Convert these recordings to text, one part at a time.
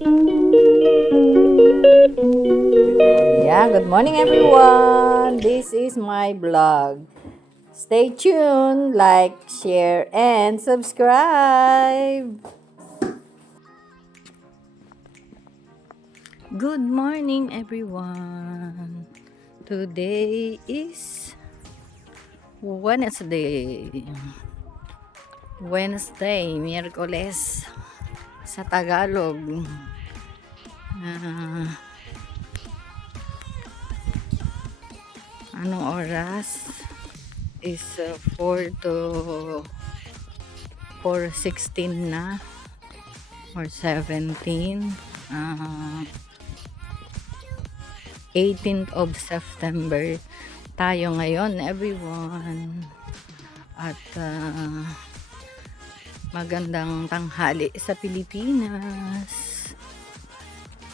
Yeah, good morning everyone. This is my vlog. Stay tuned, like, share, and subscribe. Good morning everyone. Today is Wednesday. Miyerkules sa Tagalog. Anong oras? Is 4 to 4:16 na or 17. 18th of September tayo ngayon everyone. At magandang tanghali sa Pilipinas.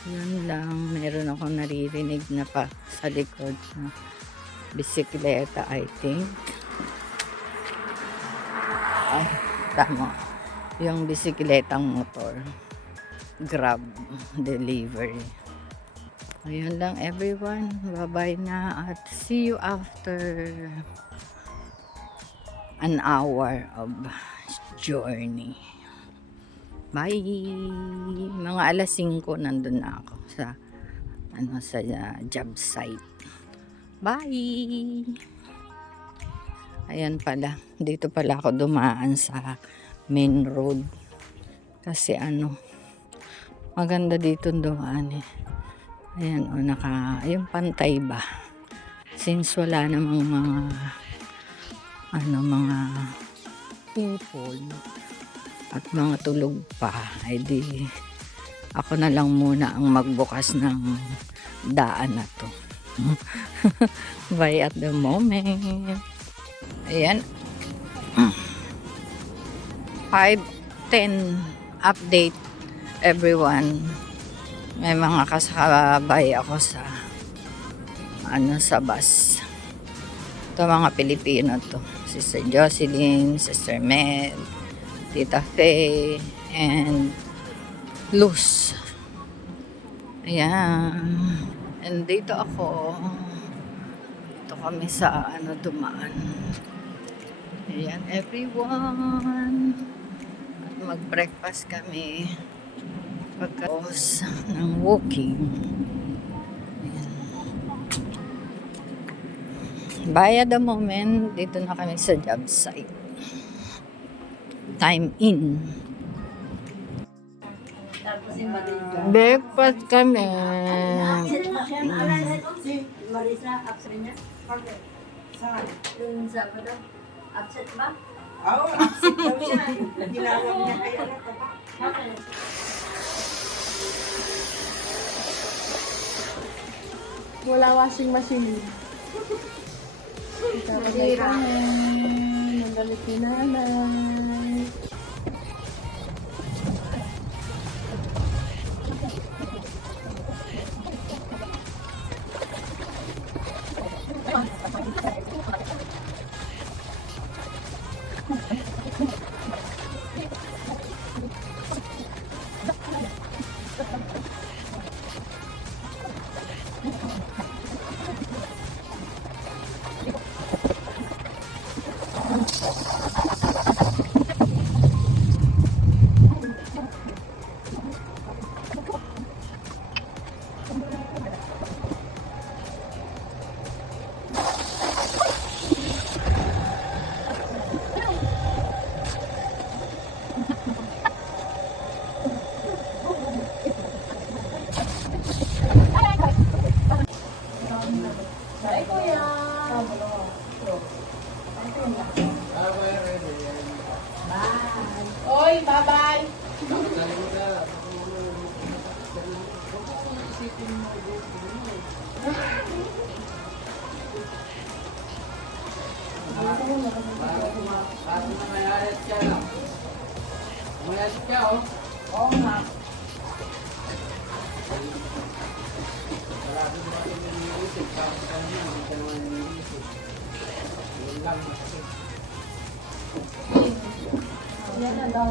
Yun lang, meron ako naririnig na pa sa likod na bisikleta, I think. Ay, tama. Yung bisikletang motor. Grab delivery. Ayun lang everyone. Bye-bye na at see you after an hour of journey. Bye! Mga alas 5 nandun na ako sa sa job site. Bye! Ayan pala. Dito pala ako dumaan sa main road. Kasi maganda dito dumaan eh. Ayan yung pantay ba. Since wala namang mga people at mga tulog pa, ay di ako na lang muna ang magbukas ng daan na to. Bye at the moment. Ayan. 5:10 update everyone. May mga kasabay ako sa sa bus. Ito mga Pilipino to. Sister Jocelyn, Sister Mel, Tita Faye, and Luz. Ayan. And dito ako. Dito kami sa dumaan. Ayan everyone. At mag-breakfast kami. Pagkatapos ng walking. Ayan. By the moment, dito na kami sa job site. Time in. Breakfast kami. Marisa, absent niya? Saan? Yung Sabado. Absent ba? Oo, absent daw siya. Ginawag niya kaya Okay. wala washing machine. Masira. Nagalit ni nanay. Oy, bye-bye. Oo nga. Yan na daw.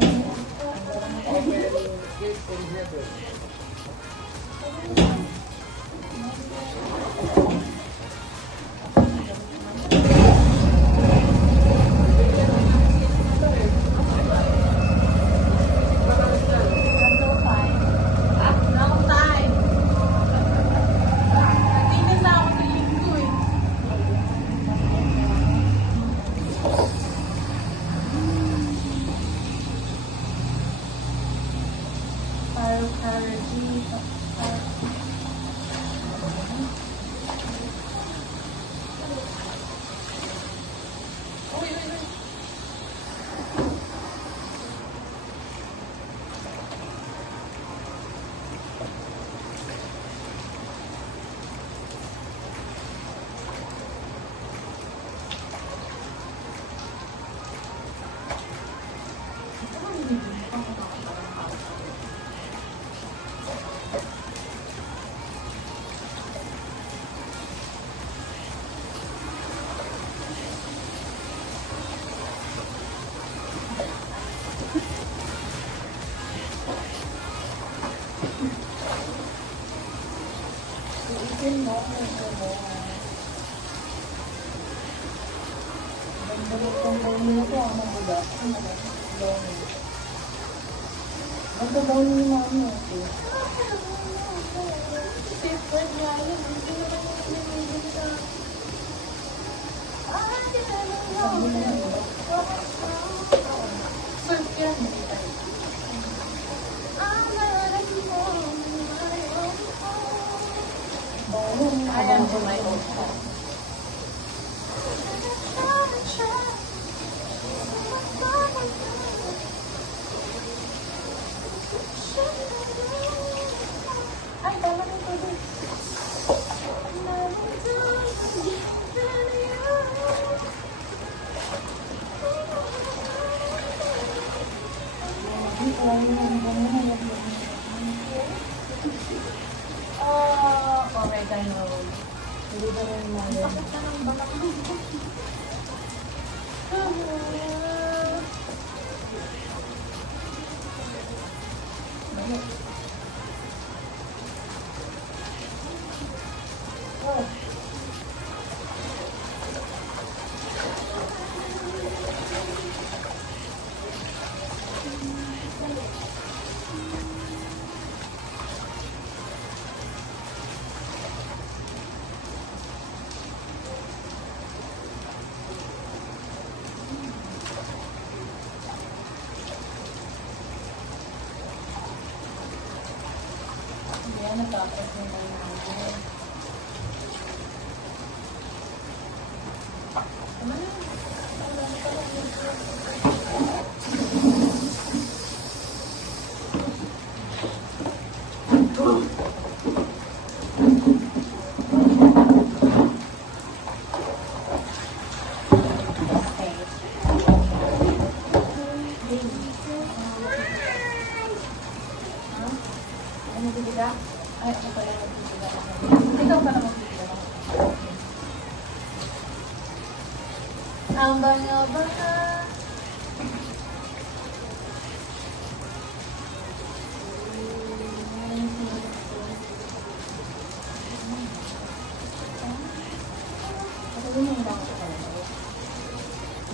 Ang banga-banga.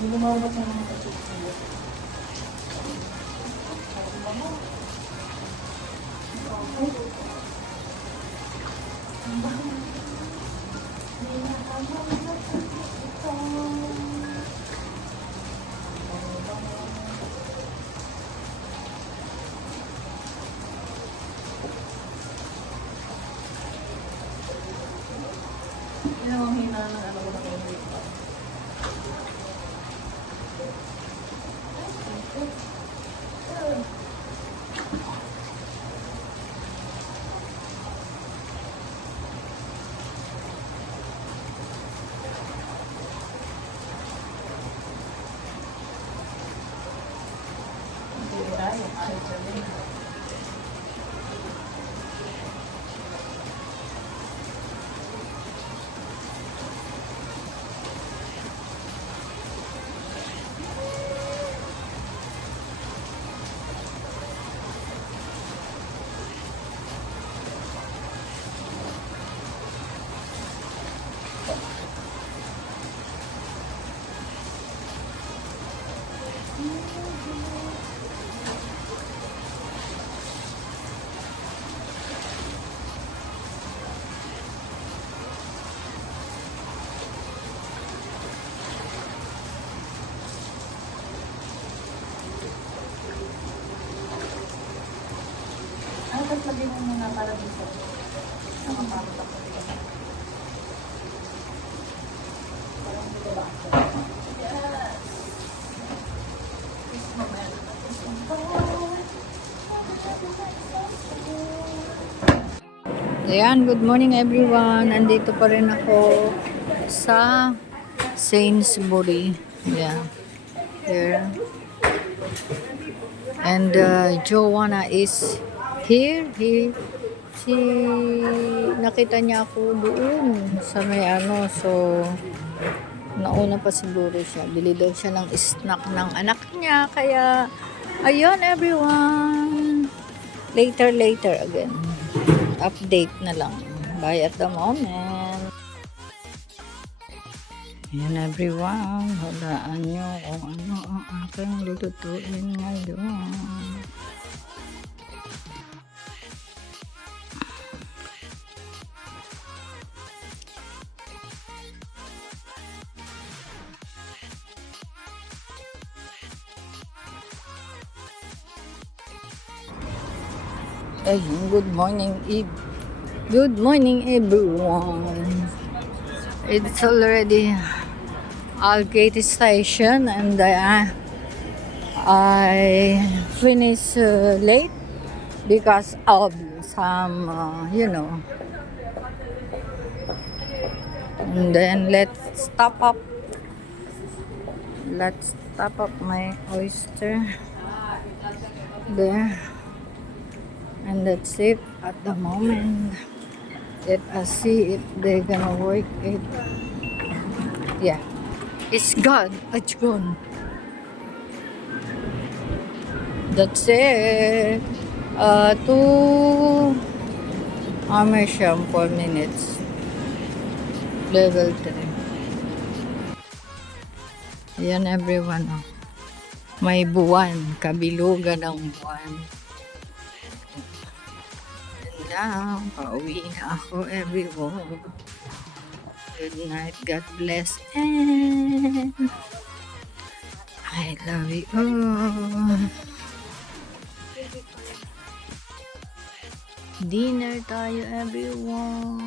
Hindi lumabas ng mga kasip-silip. Yan ang hina ng ano ko na kayo dito. Hindi tayo, kahit sabihin. sabi mo muna para dito. Nakapagod ako dito. Parang dito ba? Yes! Kiss mo, Mel. Kiss mo. Ayan, good morning everyone. Nandito pa rin ako sa Sainsbury. Yeah. There. And Joanna is here. She nakita niya ako doon sa may ano. So, nauna pa siguro siya. Bili daw siya ng snack ng anak niya. Kaya, ayun everyone. Later again. Update na lang. Bye at the moment. Ayan everyone. Hulaan nyo kung ano ang aking lulutuin ngayon. Ayun, good morning Eve. Good morning everyone. It's already Algate Station and I finished late because of some, And then let's top up my oyster there. And that's it at the moment. Let us see if they're gonna work it. Yeah. It's gone. It's gone. That's it. 2 Amersham 4 minutes. Level 3. Ayan everyone. Oh. May buwan. Kabilugan ng buwan. Lang, pauwi na ako everyone. Good night, God bless, and I love you all. Dinner tayo everyone.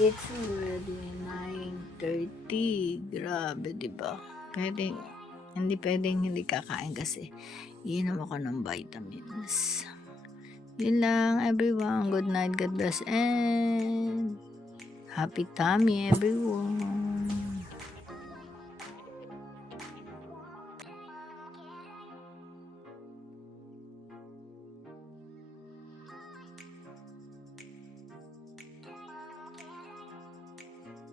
It's already 9:30. Grabe, diba? Hindi pwedeng hindi kakain kasi iinom ako ng vitamins. Yun lang everyone. Good night, God bless, and happy tummy everyone.